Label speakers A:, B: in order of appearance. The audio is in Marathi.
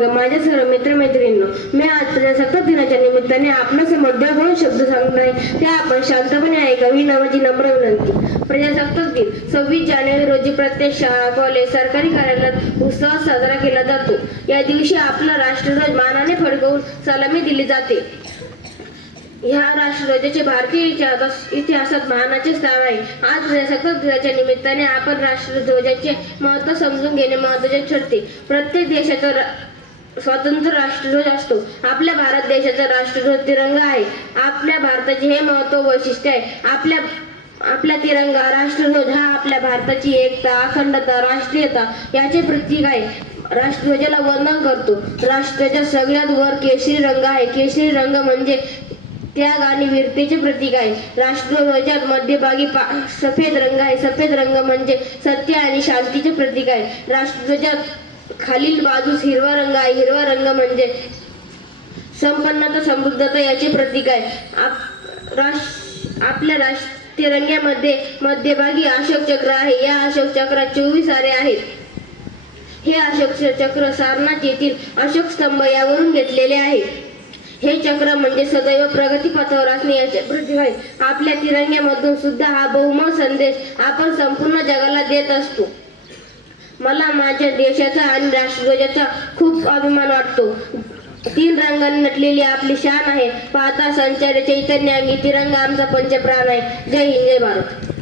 A: वर्ग माझे सर्व मित्रमैत्रिणींनो मी आज प्रजासत्ताक दिनाच्या निमित्ताने आपणासमोर दोन दोन शब्द सांगणार आहे. ते आपण शांतपणे ऐकावी नावाची नम्र विनंती. प्रजासत्ताक दिन सव्वीस जानेवारी रोजी प्रत्येक शाळा कॉलेज सरकारी कार्यालयात उत्सव साजरा केला जातो. या दिवशी आपला राष्ट्रध्वज मानाने फडकवून सलामी दिली जाते. ह्या राष्ट्रध्वजाचे भारतीय इतिहास इतिहासात मानाचे स्थान आहे. आज प्रजासत्ताक दिनाच्या निमित्ताने आपण राष्ट्रध्वजाचे महत्त्व समजून घेणे महत्त्वाचे ठरते. प्रत्येक देशाचा स्वतंत्र राष्ट्रध्वज असतो. आपल्या भारत देशाचा राष्ट्रध्वज तिरंगा आहे. आपल्या भारताचे हे महत्त्व वैशिष्ट्य आहे. आपल्या आपला तिरंगा राष्ट्रध्वज हा आपल्या भारताची एकता अखंडता राष्ट्रीयता याचे प्रतीक आहे. राष्ट्रध्वजाला वंदन करतो. राष्ट्राच्या सगळ्यात वर केशरी रंग आहे. केशरी रंग म्हणजे त्याग आणि वीरतेचे प्रतीक आहे. राष्ट्रध्वजात मध्यभागी पा- सफेद रंग आहे. सफेद रंग म्हणजे सत्य आणि शांतीचे प्रतीक आहे. राष्ट्रध्वजात खालील बाजूस हिरवा रंग आहे. हिरवा रंग म्हणजे संपन्नता समृद्धता याचे प्रतीक आहे. आप राष्ट्र आपल्या राष्ट्र तिरंग्यामध्ये मध्यभागी अशोक चक्र आहे. या अशोक चक्रात चोवीस आरे आहेत. हे अशोक चक्र सारनाथ येथील अशोक स्तंभ यावरून घेतलेले आहे. हे चक्र म्हणजे सदैव प्रगतीपथावर असणे याचे प्रतीक आहे. आपल्या तिरंग्यामधून सुद्धा हा बहुमत संदेश आपण संपूर्ण जगाला देत असतो. मला माझ्या देशाचा आणि राष्ट्रध्वजाचा खूप अभिमान वाटतो. तीन रंगांनी नटलेली आपली शान आहे. पाहता संचार चैतन्य अंगी तिरंगा आमचा पंचप्राण आहे. जय हिंद जय भारत.